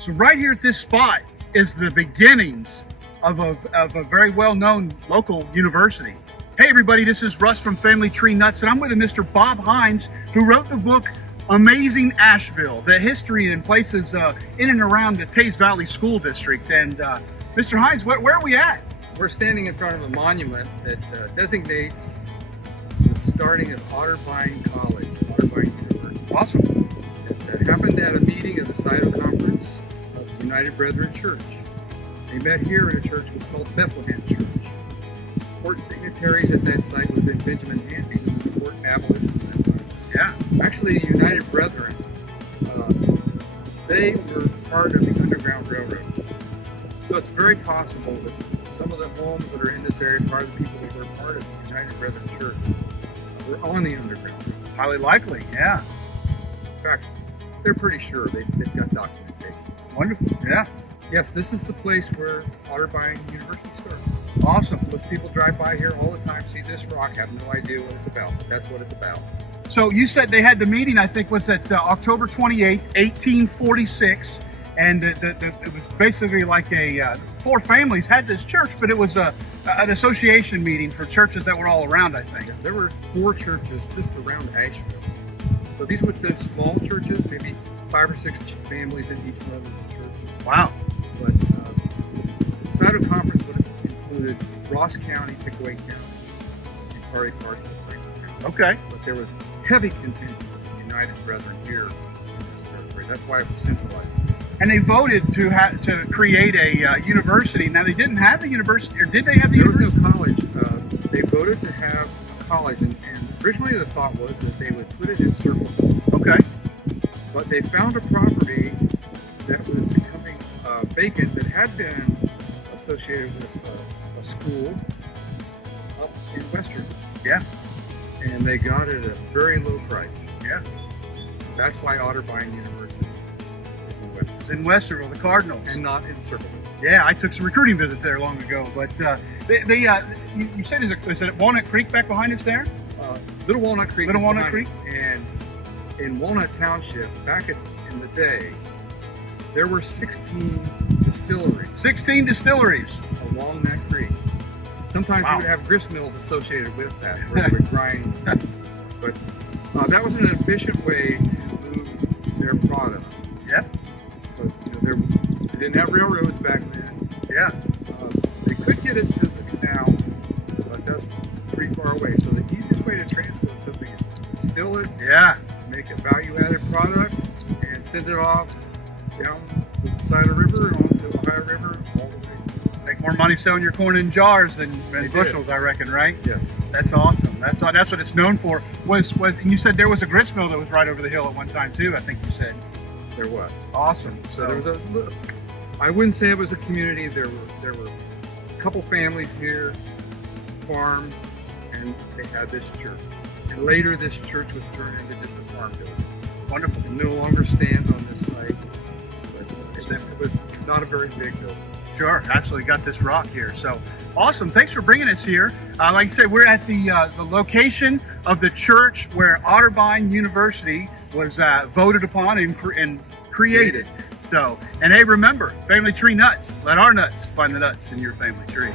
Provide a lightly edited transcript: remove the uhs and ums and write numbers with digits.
So right here at this spot is the beginnings of a very well-known local university. Hey everybody, this is Russ from Family Tree Nuts, and I'm with Mr. Bob Hines, who wrote the book Amazing Ashville, the history and places in and around the Taze Valley School District. And Mr. Hines, where are we at? We're standing in front of a monument that designates the starting of Otterbein College, Otterbein University. Awesome. It happened at a meeting of the Sino Conference of the United Brethren Church. They met here in a church that was called Bethlehem Church. Important dignitaries at that site would have been Benjamin Hanby, who was a court abolitionist at that time. Yeah. Actually, the United Brethren, they were part of the Underground Railroad. So it's very possible that some of the homes that are in this area, part of the people that were part of the United Brethren Church, were on the Underground Railroad. Highly likely, yeah. In fact, they're pretty sure they've got documentation. Wonderful, yeah. Yes, this is the place where Otterbein University started. Awesome. Most people drive by here all the time, see this rock, have no idea what it's about, but that's what it's about. So you said they had the meeting, I think, was at October 28th, 1846, and it was basically like four families had this church, but it was an association meeting for churches that were all around, I think. Yeah, there were 4 churches just around Ashville. So these would have been small churches, maybe 5 or 6 families in each one of those churches. Wow. But the Sino Conference would have included Ross County, Pickaway County, and parts of Franklin County. Okay. But there was heavy contingent of the United Brethren here in this territory. That's why it was centralized. And they voted to create a university. Now they didn't have the university, or did they have the university? There was no college. They voted to have a college, and originally the thought was that they would put it in Circle. Okay. But they found a property that was becoming vacant that had been associated with a school up in Western. Yeah. And they got it at a very low price. Yeah. That's why Otterbein University is in Western. It's in Westerville, the Cardinals. And not in Circle. Yeah, I took some recruiting visits there long ago. But you said, is it Walnut Creek back behind us there? Little Walnut Creek. Little Walnut Creek? And in Walnut Township, back in the day, there were 16 distilleries. 16 distilleries. Along that creek. Sometimes Wow. you would have grist mills associated with that, where they would grind. But that was an efficient way to move their product. Yeah. Because they didn't have railroads back then. Yeah. They could get it to the canal, but that's pretty far away. So the easiest way to transport something is to distill it, Yeah. make a value-added product, and send it off down to the side of the river and onto the Ohio River all the way. Make more money selling your corn in jars than did. bushels, I reckon, right? Yes. That's awesome. That's what it's known for. And you said there was a grist mill that was right over the hill at one time too, I think you said. There was. Awesome. So there was I wouldn't say it was a community. There were a couple families here, farmed, and they had this church. And later this church was turned into just a farm building. Wonderful. It no longer stands on this site, but it was not a very big building. Sure, absolutely. Got this rock here. So awesome. Thanks for bringing us here. Like I said, we're at the location of the church where Otterbein University was voted upon and created. So, and hey, remember, Family Tree Nuts. Let our nuts find the nuts in your family tree.